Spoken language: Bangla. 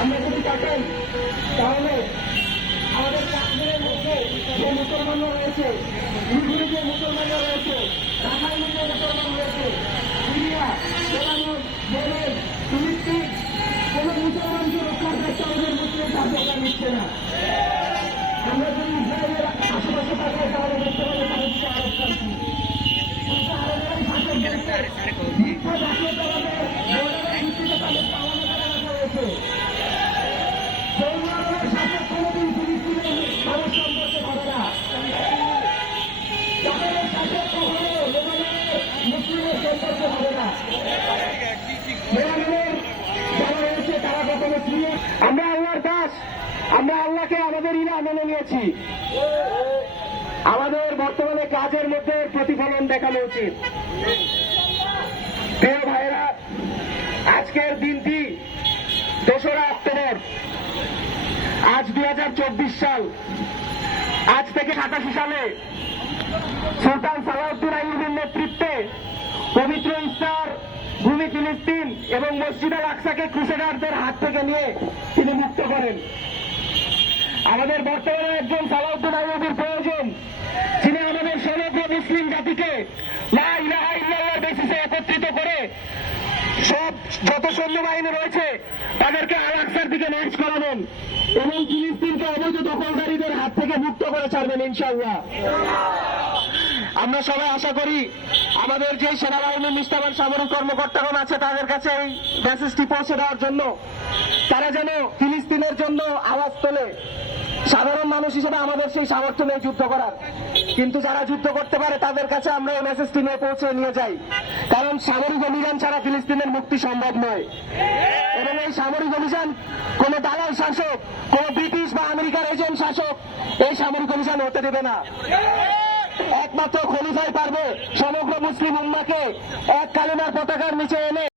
আমরা যদি থাকেন তাহলে আমাদের কাশ্মীরের মধ্যে যে মুসলমানরা রয়েছে, ইহুদি যে মুসলমানরা রয়েছে, রাখাইনি যে মুসলমান রয়েছে, সিরিয়া, লেবানন, ইয়েমেন, ফিলিস্তিন, কোন মুসলমানকে রক্ষার কাছে আমাদের মুসলিম সরকার নিচ্ছে না। আমরা যদি ইসরায়েলের আশেপাশে থাকি তাহলে দেখতে পাবো তাদের দিকে আরোপ করছি। কিন্তু আরবের শাসক দেশে মিথ্যা জাতীয়তাবাদের বর্ডারের ভিত্তিতে তাদের পালন করা রাখা হয়েছে। শাসক কোনদিন ফিলিস্তিনের মানুষ সম্পর্কে ভাবে না। তাদের শাসক কখনো লেবাননের মুসলিমের সম্পর্কে ভাবে না। লেবাননের যারা রয়েছে তারা কখনো ফিরে। আমরা আল্লাহর দাস, আমরা আল্লাহকে আমাদের ইলাহ মেনে নিয়েছি। আমাদের বর্তমানে কাজের মধ্যে প্রতিফলন দেখানো উচিত। প্রিয় ভাইরা, আজকের দিনটি 2রা অক্টোবর। আজ 2024 সাল। আজ থেকে 87 সালে সুলতান সালাউদ্দিন আইয়ুবীর নেতৃত্বে পবিত্র ইস্তার ভূমি ফিলিস্তিন এবং মসজিদ আল আকসাকে ক্রুসেডারদের হাত থেকে নিয়ে তিনি মুক্ত করেন। আমাদের বর্তমানে একজন সালাউদ্দিন আইয়ুবীর প্রয়োজন, যিনি আমাদের সমগ্র মুসলিম জাতিকে লা ইলাহা ইল্লাল্লাহর বেসিসে একত্রিত করে সব যত সৈন্যবাহিনী রয়েছে তাদেরকে আল আকসার দিকে মার্চ করাবেন এবং ফিলিস্তিনকে অবৈধ দখলকারীদের হাত থেকে মুক্ত করে ছাড়বেন ইনশাআল্লাহ। আমরা সবাই আশা করি আমাদের যে সেনাবাহিনীর নিষ্ঠাবান সামরিক কর্মকর্তাগণ আছে তাদের কাছে এই মেসেজটি পৌঁছে দেওয়ার জন্য, তারা যেন ফিলিস্তিনের জন্য আওয়াজ তোলে। সাধারণ মানুষ হিসেবে আমাদের সেই সামর্থ্য নেই যুদ্ধ করার, কিন্তু যারা যুদ্ধ করতে পারে তাদের কাছে আমরা এই মেসেজটি নিয়ে পৌঁছে নিয়ে যাই। কারণ সামরিক অভিযান ছাড়া ফিলিস্তিনের মুক্তি সম্ভব নয় এবং এই সামরিক অভিযান কোন দালাল শাসক, কোন ব্রিটিশ বা আমেরিকার এজেন্ট শাসক এই সামরিক অভিযান হতে দেবে না। একমাত্র খলিফাই পারবে সমগ্র মুসলিম উম্মাহকে এক কালিমার পতাকার নিচে এনে